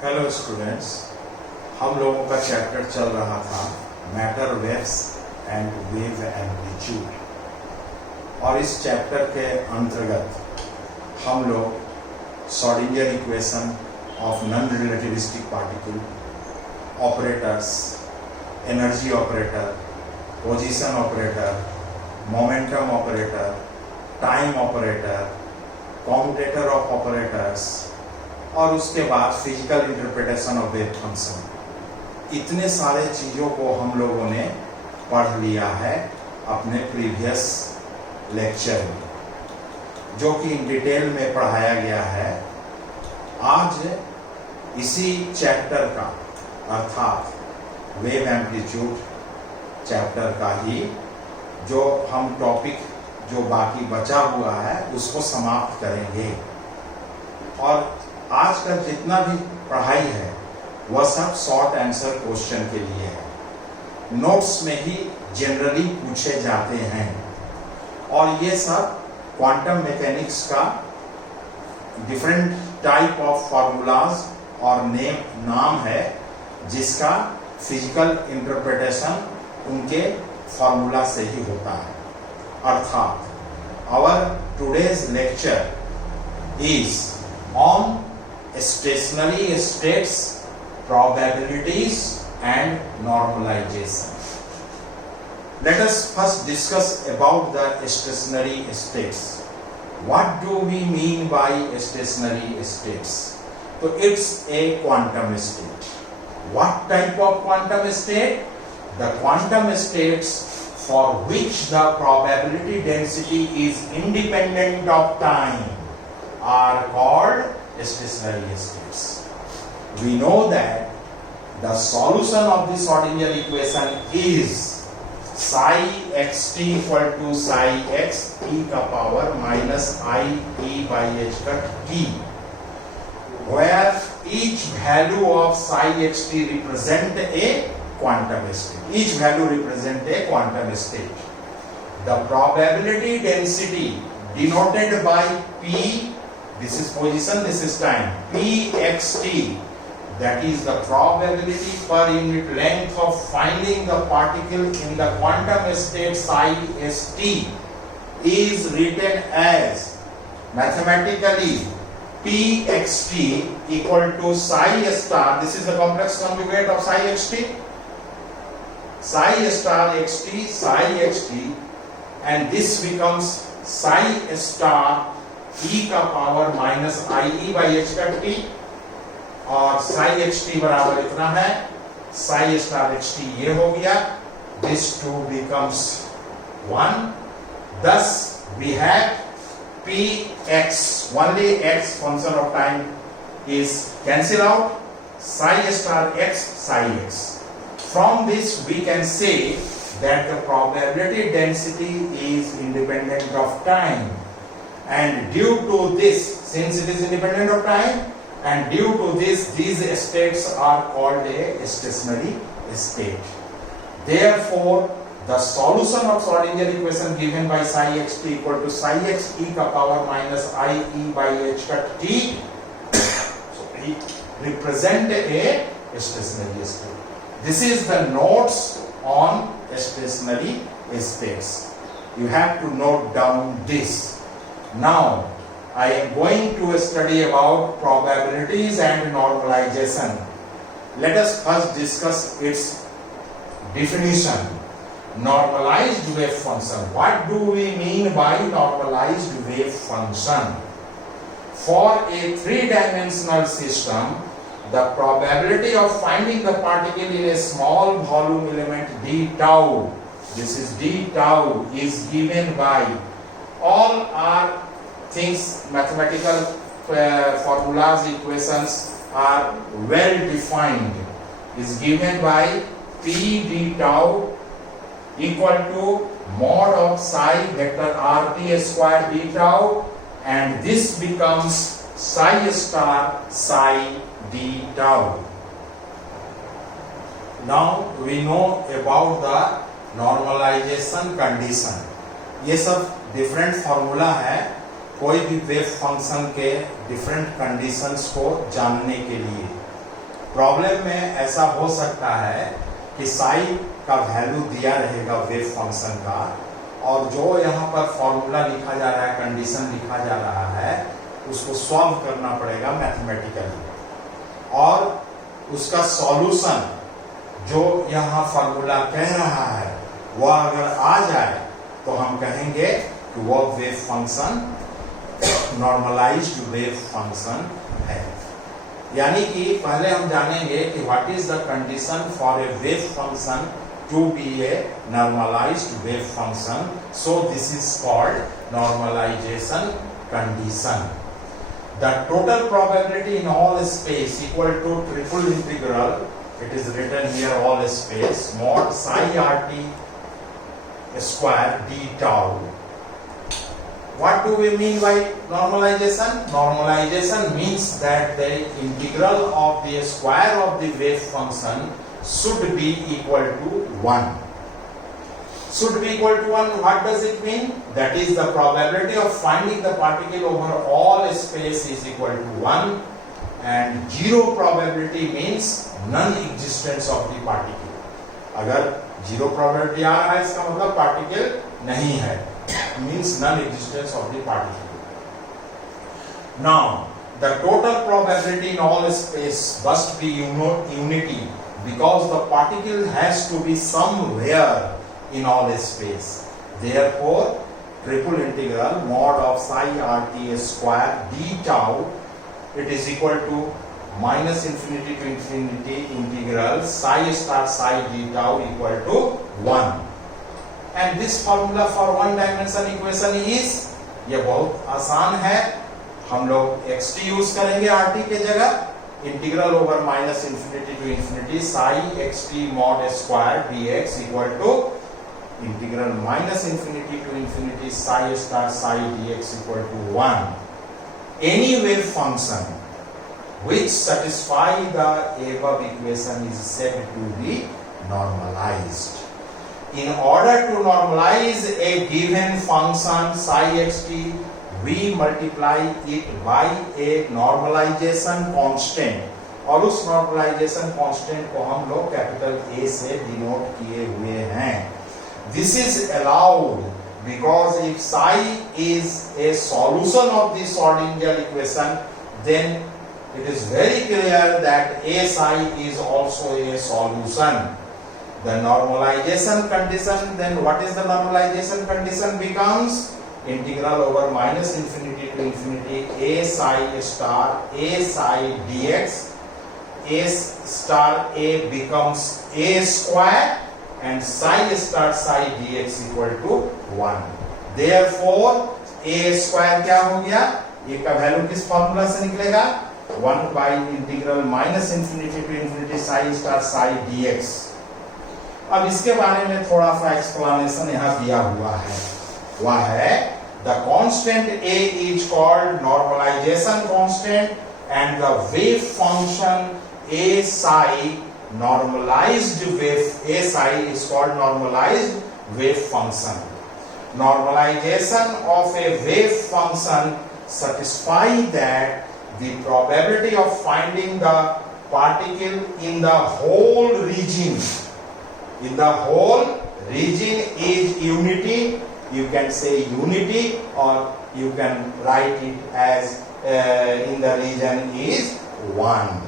Hello students, हम लोगों का चैप्टर चल रहा था matter waves and wave amplitude, और इस चैप्टर के अंतर्गत हम लोग Schrodinger equation of non relativistic particle, operators, energy operator, position operator, momentum operator, time operator, commutator of operators और उसके बाद physical interpretation of wave function, इतने सारे चीज़ों को हम लोगों ने पढ़ लिया है अपने प्रीवियस लेक्चर में, जो कि इन डिटेल में पढ़ाया गया है। आज इसी चैप्टर का अर्थात वेव एम्पलीट्यूड चैप्टर का ही जो हम टॉपिक जो बाकी बचा हुआ है उसको समाप्त करेंगे। और आज का जितना भी पढ़ाई है वह सब शॉर्ट आंसर क्वेश्चन के लिए है, नोट्स में ही जनरली पूछे जाते हैं, और ये सब क्वांटम मैकेनिक्स का डिफरेंट टाइप ऑफ फार्मूलाज और नाम है जिसका फिजिकल इंटरप्रिटेशन उनके फार्मूला से ही होता है। अर्थात our today's lecture is on stationary states, probabilities and normalization. Let us first discuss about the stationary states. What do we mean by stationary states? So it's a quantum state. What type of quantum state? The quantum states for which the probability density is independent of time are called stationary states. We know that the solution of the Schrodinger equation is psi xt equal to psi x e ka power minus I e by h cut t, where each value of psi xt represent a quantum state. Each value represent a quantum state. The probability density denoted by P, this is position, this is time, Pxt, that is the probability per unit length of finding the particle in the quantum state psi st, is written as mathematically Pxt equal to psi star, this is the complex conjugate of psi xt, psi star xt, psi xt, and this becomes psi star e का power minus I E by H cut T, और Sai H T बराबर इतना है, Sai star H T ये हो गया, this to becomes 1, thus we have p x, only x function of time is cancel out, psi star x, psi x. From this we can say that the probability density is independent of time. And due to this, since it is independent of time, and due to this, these states are called a stationary state. Therefore, the solution of Schrodinger equation given by psi xt equal to psi x e ka power minus I e by h cut t, so it represent a stationary state. This is the notes on stationary states. You have to note down this. Now, I am going to study about probabilities and normalization. Let us first discuss its definition. Normalized wave function. What do we mean by normalized wave function? For a three-dimensional system, the probability of finding the particle in a small volume element d tau, this is d tau, is given by all are things, mathematical formulas, equations are well defined, is given by p d tau equal to mod of psi vector rt square d tau, and this becomes psi star psi d tau. Now we know about the normalization condition. ये सब different formula है कोई भी wave function के different conditions को जानने के लिए। प्रॉब्लम में ऐसा हो सकता है कि साई का वैल्यू दिया रहेगा वेव फंक्शन का, और जो यहाँ पर फॉर्मूला लिखा जा रहा है, कंडीशन लिखा जा रहा है, उसको सॉल्व करना पड़ेगा मैथमेटिकली, और उसका सॉल्यूशन जो यहाँ फॉर्मूला कह रहा है वह अगर आ जाए तो हम कहेंगे कि वह wave function normalized wave function है। यानी कि पहले हम जानेंगे कि what is the condition for a wave function to be a normalized wave function. So this is called normalization condition. The total probability in all space equal to triple integral, it is written here all space, mod psi RT square d tau. What do we mean by normalization? Normalization means that the integral of the square of the wave function should be equal to 1. Should be equal to 1, what does it mean? That is the probability of finding the particle over all space is equal to 1, and 0 probability means non-existence of the particle. अगर 0 probability आ रहा है इसका मतलब particle नहीं है, means non-existence of the particle. Now, the total probability in all space must be unity because the particle has to be somewhere in all space. Therefore, triple integral mod of psi RT square d tau, it is equal to minus infinity to infinity integral psi star psi d tau equal to 1. And this formula for one dimension equation is, ये बहुत आसान है, हम लोग xt use करेंगे RT के जगह, integral over minus infinity to infinity psi xt mod square dx equal to integral minus infinity to infinity psi star psi dx equal to 1. Any wave function which satisfy the above equation is said to be normalized. In order to normalize a given function psi xt, we multiply it by a normalization constant, और उस normalization constant को हम लोग capital A से denote किए हुए हैं. This is allowed because if psi is a solution of the Schrodinger equation, then it is very clear that a psi is also a solution. The normalization condition, then what is the normalization condition becomes? Integral over minus infinity to infinity a psi star a psi dx. A star a becomes a square and psi star psi dx equal to 1. Therefore, a square क्या हो गया? a का value किस formula से निकलेगा? 1 by integral minus infinity to infinity psi star psi dx. अब इसके बारे में थोड़ा सा एक्सप्लेनेशन यहाँ दिया हुआ है, वह है the constant a is called normalization constant and the wave function a psi normalized wave a psi is called normalized wave function. Normalization of a wave function satisfy that the probability of finding the particle in the whole region is unity. You can say unity or you can write it as in the region is 1.